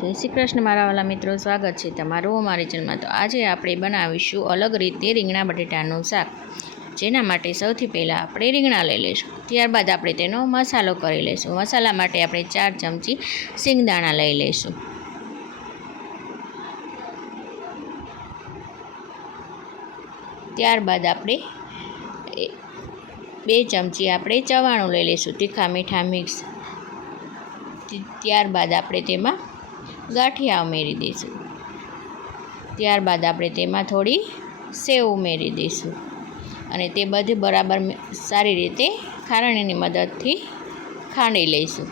જય શ્રી કૃષ્ણ મારા વાલા મિત્રો, સ્વાગત છે તમારું અમારી ચેનલમાં। તો આજે આપણે બનાવીશું અલગ રીતે રીંગણા બટેટાનું શાક। જેના માટે સૌથી પહેલાં આપણે રીંગણા લઈ લઈશું, ત્યારબાદ આપણે તેનો મસાલો કરી લઈશું। મસાલા માટે આપણે 4 ચમચી સિંગદાણા લઈ લઈશું। ત્યારબાદ આપણે 2 ચમચી આપણે ચવાણું લઈ લઈશું, તીખા મીઠા મિક્સ। ત્યારબાદ આપણે તેમાં ગાંઠિયા ઉમેરી દઈશું। ત્યારબાદ આપણે તેમાં થોડી સેવ ઉમેરી દઈશું અને તે બધું બરાબર સારી રીતે ખારણીની મદદથી ખાંડી લઈશું।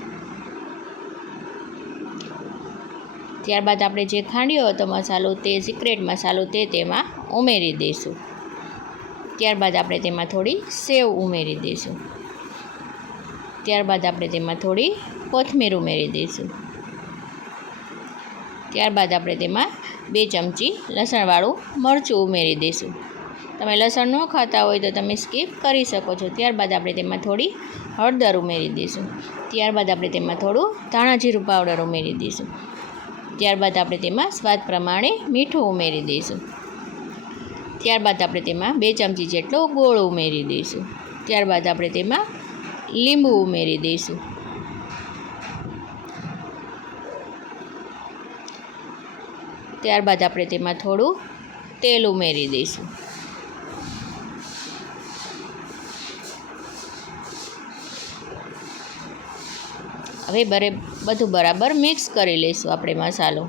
ત્યારબાદ આપણે જે ખાંડ્યો હતો મસાલો, તે સિક્રેટ મસાલો તે તેમાં ઉમેરી દઈશું। ત્યારબાદ આપણે તેમાં થોડી સેવ ઉમેરી દઈશું। ત્યારબાદ આપણે તેમાં થોડી કોથમીર ઉમેરી દઈશું। ત્યારબાદ આપણે તેમાં 2 ચમચી લસણવાળું મરચું ઉમેરી દઈશું। તમે લસણ ન ખાતા હોય તો તમે સ્કીપ કરી શકો છો। ત્યારબાદ આપણે તેમાં થોડી હળદર ઉમેરી દઈશું। ત્યારબાદ આપણે તેમાં થોડું ધાણા જીરું પાવડર ઉમેરી દઈશું। ત્યારબાદ આપણે તેમાં સ્વાદ પ્રમાણે મીઠું ઉમેરી દઈશું। ત્યારબાદ આપણે તેમાં 2 ચમચી જેટલો ગોળ ઉમેરી દઈશું। ત્યારબાદ આપણે તેમાં લીંબુ ઉમેરી દઈશું। ત્યારબાદ આપણે તેમાં થોડું તેલ ઉમેરી દઈશું। હવે બધું બરાબર મિક્સ કરી લઈશું આપણે મસાલો।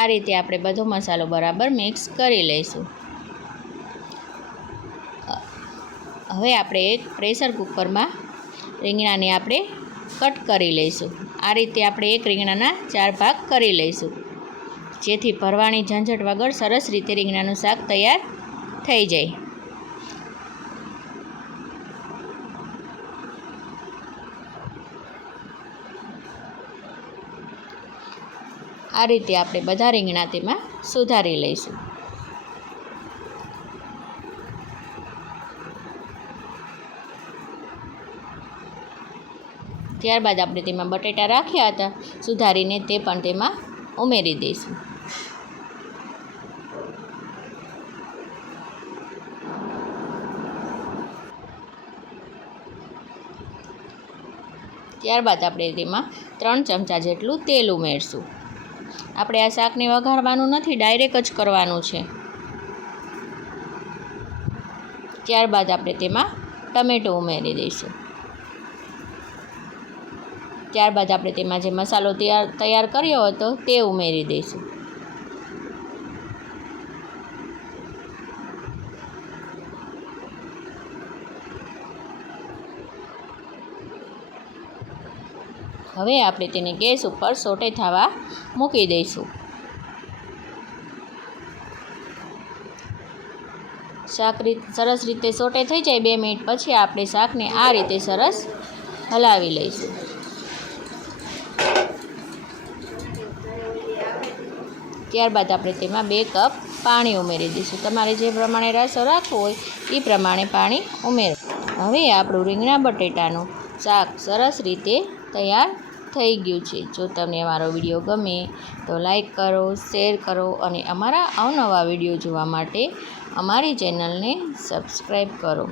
આ રીતે આપણે બધો મસાલો બરાબર મિક્સ કરી લઈશું। હવે આપણે એક પ્રેશર કુકરમાં રીંગણાને આપણે કટ કરી લઈશું। આ રીતે આપણે એક રીંગણાના 4 ભાગ કરી લઈશું, જેથી ભરવાની ઝંઝટ વગર સરસ રીતે રીંગણાનું શાક તૈયાર થઈ જાય। આ રીતે આપણે બધા રીંગણા તેમાં સુધારી લઈશું। ત્યારબાદ આપણે તેમાં બટેટા રાખ્યા હતા સુધારીને, તે પણ તેમાં ઉમેરી દઈશું। ત્યારબાદ આપણે તેમાં 3 ચમચા જેટલું તેલ ઉમેરશું। આપણે આ શાકને વઘારવાનું નથી, ડાયરેક્ટ જ કરવાનું છે। ત્યારબાદ આપણે તેમાં ટમેટું ઉમેરી દઈશું। ત્યારબાદ આપણે તેમાં જે મસાલો તૈયાર કર્યો હતો તે ઉમેરી દઈશું। હવે આપણે તેને ગેસ ઉપર સોટે થવા મૂકી દઈશું। શાક સરસ રીતે સોટે થઈ જાય 2 મિનિટ પછી આપણે શાકને આ રીતે સરસ હલાવી લઈશું। ત્યારબાદ આપણે તેમાં 2 કપ પાણી ઉમેરી દઈશું। તમારે જે પ્રમાણે રસો રાખવો હોય એ પ્રમાણે પાણી ઉમેરો। હવે આપણું રીંગણા બટેટાનું શાક સરસ રીતે તૈયાર થઈ ગયું છે। જો તમને અમારો વિડીયો ગમે તો લાઈક કરો, શેર કરો અને અમારા અવનવા વિડીયો જોવા માટે અમારી ચેનલને સબસ્ક્રાઈબ કરો।